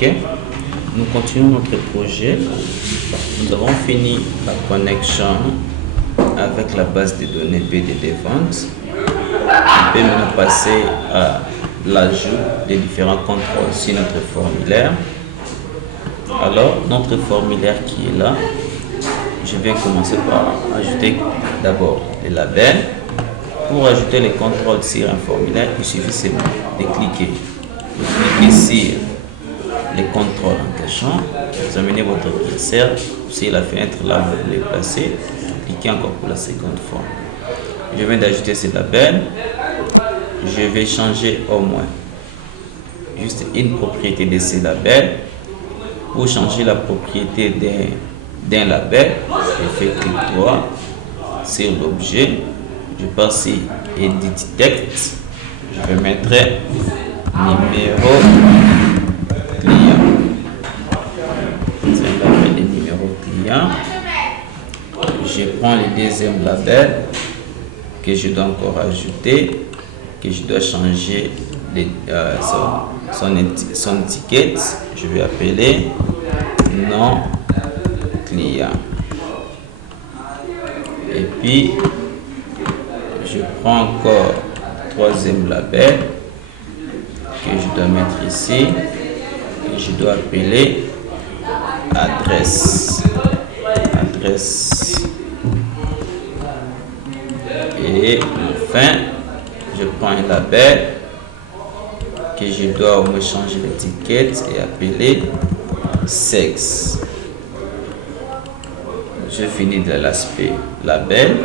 Ok, nous continuons notre projet. Nous avons fini la connexion avec la base de données BDD Vente. On peut maintenant passer à l'ajout des différents contrôles sur notre formulaire. Alors, notre formulaire qui est là, je vais commencer par ajouter d'abord les labels. Pour ajouter les contrôles sur un formulaire, il suffit seulement de cliquer. Vous cliquez sur les contrôles en question, vous amenez votre curseur sur la fenêtre là où vous voulez placer, cliquez encore pour la seconde fois. Je viens d'ajouter ces labels. Je vais changer au moins juste une propriété de ces labels. Pour changer la propriété d'un label, je fais clic droit sur l'objet, je passe sur Edit Text, je vais mettre numéro client. C'est un label de numéro client. Je prends le deuxième label que je dois encore ajouter, que je dois changer son étiquette. Je vais appeler non client. Et puis je prends encore troisième label que je dois mettre ici et je dois appeler adresse. Et enfin je prends un label que je dois me changer l'étiquette et appeler sexe. Je finis de l'aspect label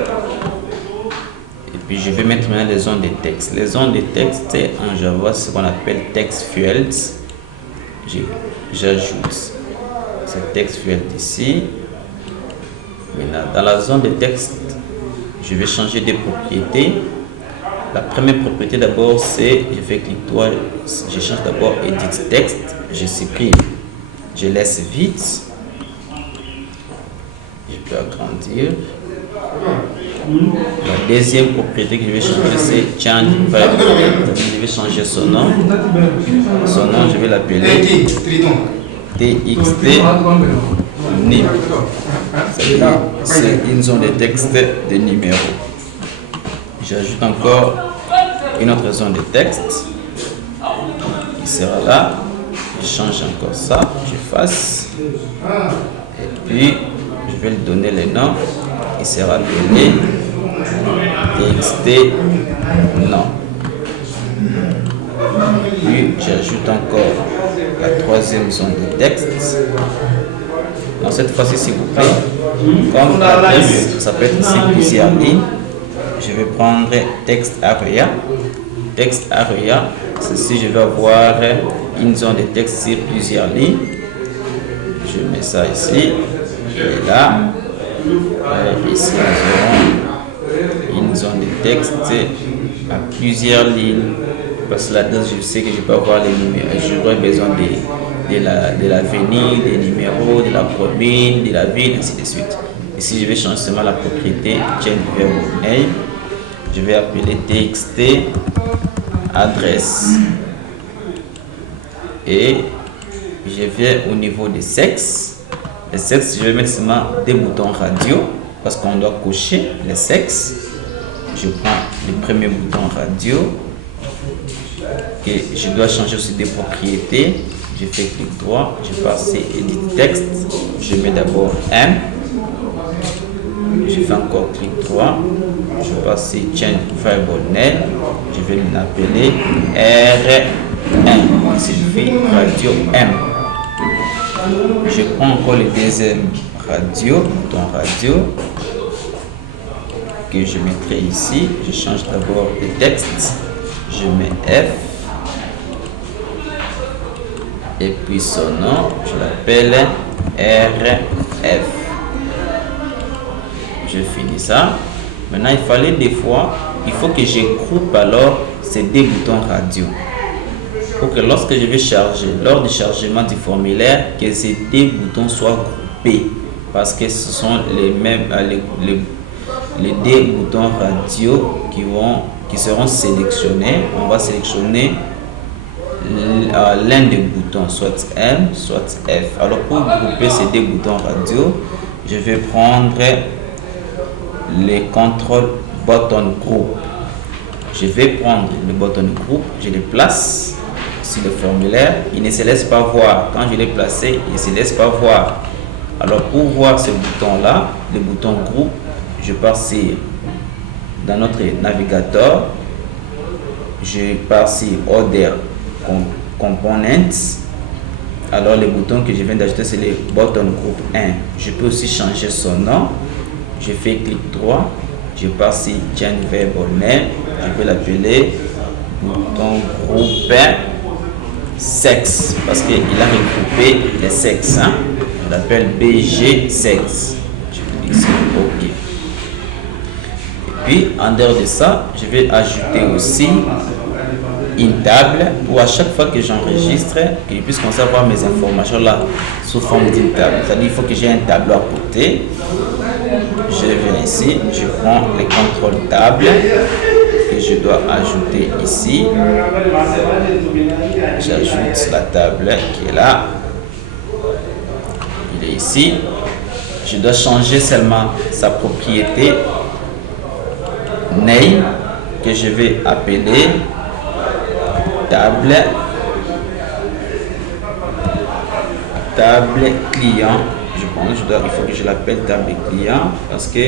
et puis je vais mettre maintenant les zones de texte. Les zones de texte en Java, c'est ce qu'on appelle text fields. J'ajoute ce text field ici. Maintenant, dans la zone de texte, je vais changer des propriétés. La première propriété d'abord, c'est, je fais clic droit, je change d'abord Edit Text, je supprime, je laisse vide, je peux agrandir. La deuxième propriété que je vais changer, c'est Change Variable. Je vais changer son nom. Son nom, je vais l'appeler TXT NIM. C'est une zone de texte de numéro. J'ajoute encore une autre zone de texte qui sera là. Je change encore ça, j'efface. Et puis, je vais lui donner le nom. Il sera appelé TXT non. Puis, j'ajoute encore la troisième zone de texte. Donc, cette fois-ci, s'il vous plaît, comme l'adresse, ça peut être ici plusieurs lignes. Je vais prendre texte area. Texte area, c'est si je vais avoir une zone de texte sur plusieurs lignes. Je mets ça ici. Et là, ici, nous aurons une zone de texte à plusieurs lignes. Parce que là-dedans, je sais que je peux avoir les numéros. J'aurai besoin de l'avenue, des numéros, de la commune, de la ville, ainsi de suite. Ici, je vais changer seulement la propriété change variable name. Je vais appeler txt adresse. Et je viens au niveau des sexes. Les sexes, je vais mettre seulement des boutons radio parce qu'on doit cocher les sexes. Je prends le premier bouton radio et je dois changer aussi des propriétés. Je fais clic droit, je passe Edit Text, je mets d'abord M. Je fais encore clic droit, je passe Change Variable Name, je vais l'appeler R1, il suffit radio M. Je prends encore le deuxième radio, bouton radio, que je mettrai ici. Je change d'abord le texte, je mets F, et puis son nom, je l'appelle RF. Je finis ça. Maintenant, il fallait des fois, il faut que je groupe alors ces deux boutons radio pour que lorsque je vais charger, lors du chargement du formulaire, que ces deux boutons soient groupés parce que ce sont les mêmes, les deux boutons radio qui seront sélectionnés. On va sélectionner l'un des boutons, soit M, soit F. Alors pour grouper ces deux boutons radio, je vais prendre les contrôles button group. Je vais prendre le button group, je les place sur le formulaire. Il ne se laisse pas voir. Quand je l'ai placé, il ne se laisse pas voir. Alors pour voir ce bouton là, le bouton groupe, je pars dans notre navigateur, je pars sur Order Components. Alors le bouton que je viens d'ajouter, c'est le button group 1. Je peux aussi changer son nom. Je fais clic droit, je pars sur Change Variable Name, je vais l'appeler bouton groupe sexe parce qu'il a regroupé les sexes. On l'appelle BG sexe. Je clique sur OK. Et puis en dehors de ça, je vais ajouter aussi une table où à chaque fois que j'enregistre, que je puisse commencer à voir mes informations là sous forme d'une table. C'est-à-dire qu'il faut que j'ai un tableau à côté. Je viens ici, je prends les contrôles table que je dois ajouter ici. J'ajoute la table qui est là. Il est ici. Je dois changer seulement sa propriété name que je vais appeler table client. Il faut que je l'appelle table client parce que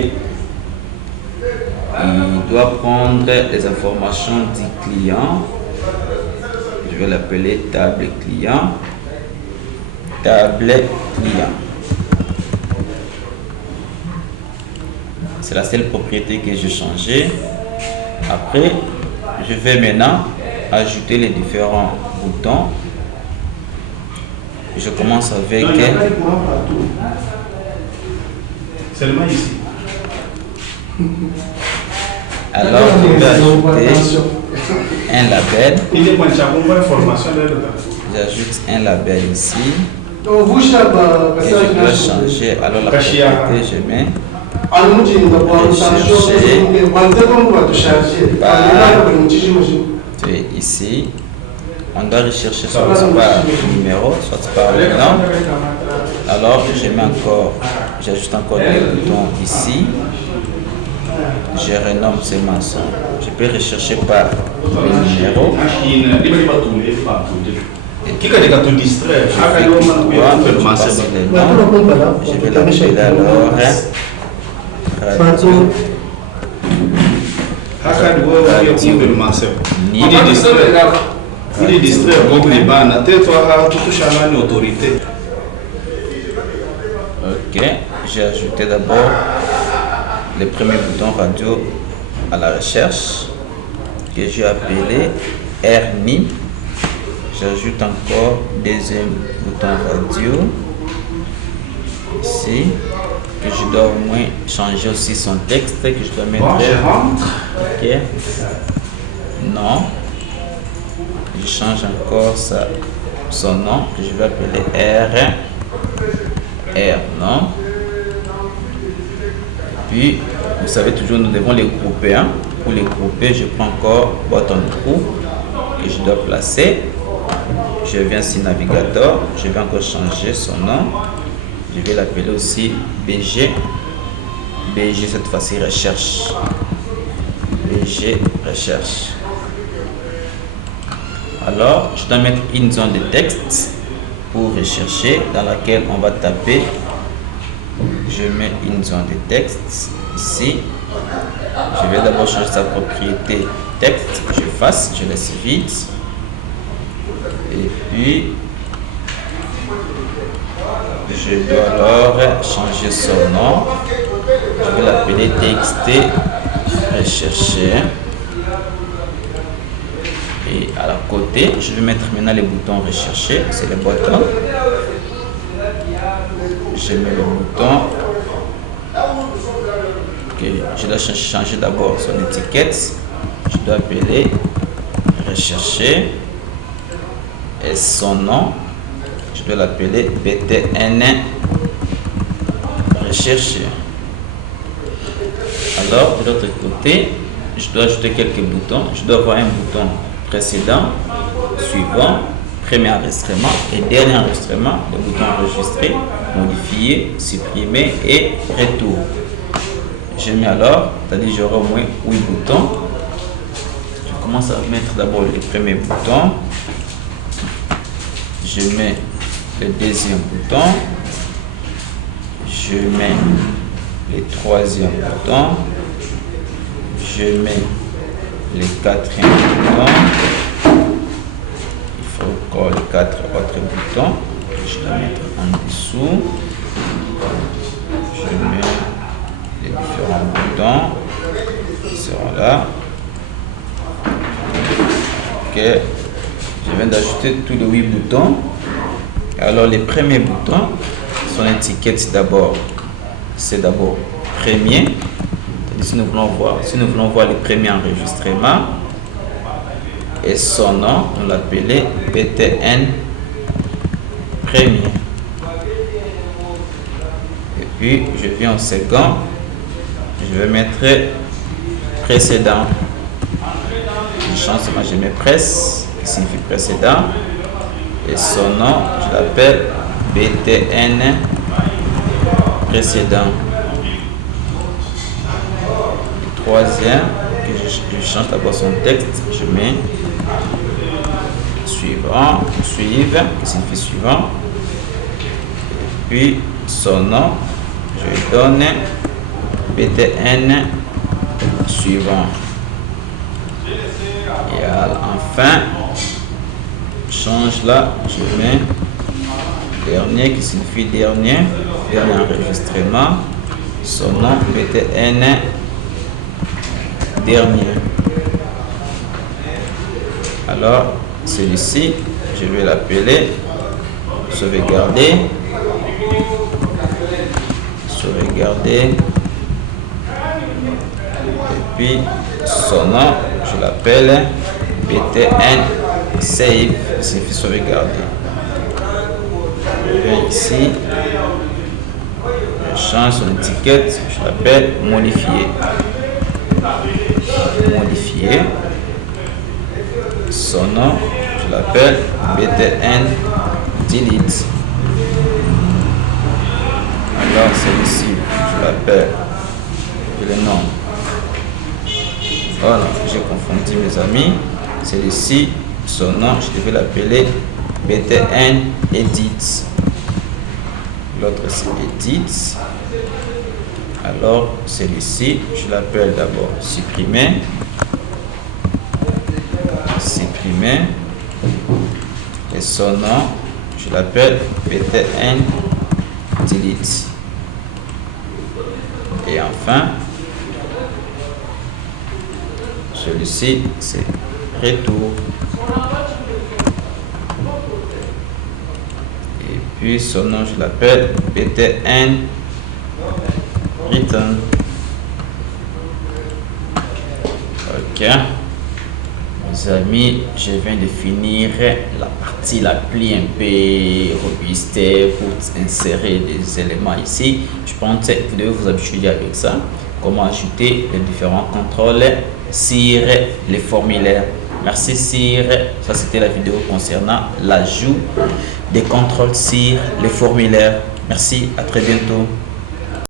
il doit prendre les informations du client. Je vais l'appeler table client. C'est la seule propriété que j'ai changée. Après, je vais maintenant ajouter les différents boutons. Je commence avec seulement ici. Alors je vais ajouter un label. J'ajoute un label ici. Et je dois changer. Alors la propriété, je mets rechercher ici. On doit rechercher soit par numéro, soit par nom. Alors j'ajoute encore des boutons ici. Je renomme ces maçons. Je peux rechercher par numéro. Qui a déjà tout distrait? Je vais l'appeler alors il est distrait, autorité. Ok, j'ai ajouté d'abord le premier bouton radio à la recherche que j'ai appelé RNI. J'ajoute encore deuxième bouton radio ici que je dois au moins changer aussi son texte que je dois mettre. Ok, non. Je change encore son nom que je vais appeler R non. Puis vous savez toujours nous devons les grouper. Pour les grouper, je prends encore button group que je dois placer. Je viens sur navigateur, je vais encore changer son nom. Je vais l'appeler aussi BG cette fois-ci recherche. BG recherche. Alors, je dois mettre une zone de texte pour rechercher dans laquelle on va taper. Je mets une zone de texte ici. Je vais d'abord changer sa propriété texte. J'efface, je laisse vide. Et puis, je dois alors changer son nom. Je vais l'appeler TXT rechercher. Et à la côté, je vais mettre maintenant les boutons rechercher, c'est les boutons. Je mets le bouton. Okay. Je dois changer d'abord son étiquette. Je dois appeler rechercher. Et son nom, je dois l'appeler BTN rechercher. Alors, de l'autre côté, je dois ajouter quelques boutons. Je dois avoir un bouton précédent suivant, premier enregistrement et dernier enregistrement, le bouton enregistrer, modifier, supprimer et retour. Je mets alors, c'est-à-dire j'aurai au moins 8 boutons. Je commence à mettre d'abord les premiers boutons. Je mets le deuxième bouton. Je mets le troisième bouton. Je mets le quatrième bouton. Il faut encore les 4 autres boutons. Je vais mettre en dessous. Je mets les différents boutons qui seront là. Ok. Je viens d'ajouter tous les 8 boutons. Alors les premiers boutons, son étiquette d'abord, c'est d'abord premier. Si nous voulons voir le premier enregistrement et son nom, on l'appelait BTN premier. Et puis je viens au second, je vais mettre précédent. Je change, je mets presse, qui signifie précédent. Et son nom, je l'appelle BTN précédent. Le troisième, je change d'abord son texte, je mets suivant, suivre, qui signifie suivant. Et puis son nom, je lui donne BTN suivant. Et enfin, change là, je mets dernier qui signifie dernier enregistrement, son nom BTN dernier. Alors celui-ci, je vais l'appeler sauvegarder, et puis son nom, je l'appelle BTN save, signifie sauvegarder. Je viens ici, je change son étiquette, je l'appelle modifier. Son nom, je l'appelle BTN delete. Alors celui-ci, je l'appelle, le nom. Voilà, j'ai confondu mes amis. Celui-ci, son nom, je devais l'appeler BTN edit. L'autre c'est edit. Alors celui-ci, je l'appelle d'abord supprimer. Et son nom, je l'appelle BTN delete. Et enfin, celui-ci c'est retour. Et puis son nom, je l'appelle BTN return. Ok, mes amis, je viens de finir la partie la plus un peu robuste pour insérer des éléments ici. Je pense que vous devez vous habituer avec ça. Comment ajouter les différents contrôles sur les formulaires. Merci Sir. Ça c'était la vidéo concernant l'ajout des contrôles sur les formulaires. Merci, à très bientôt.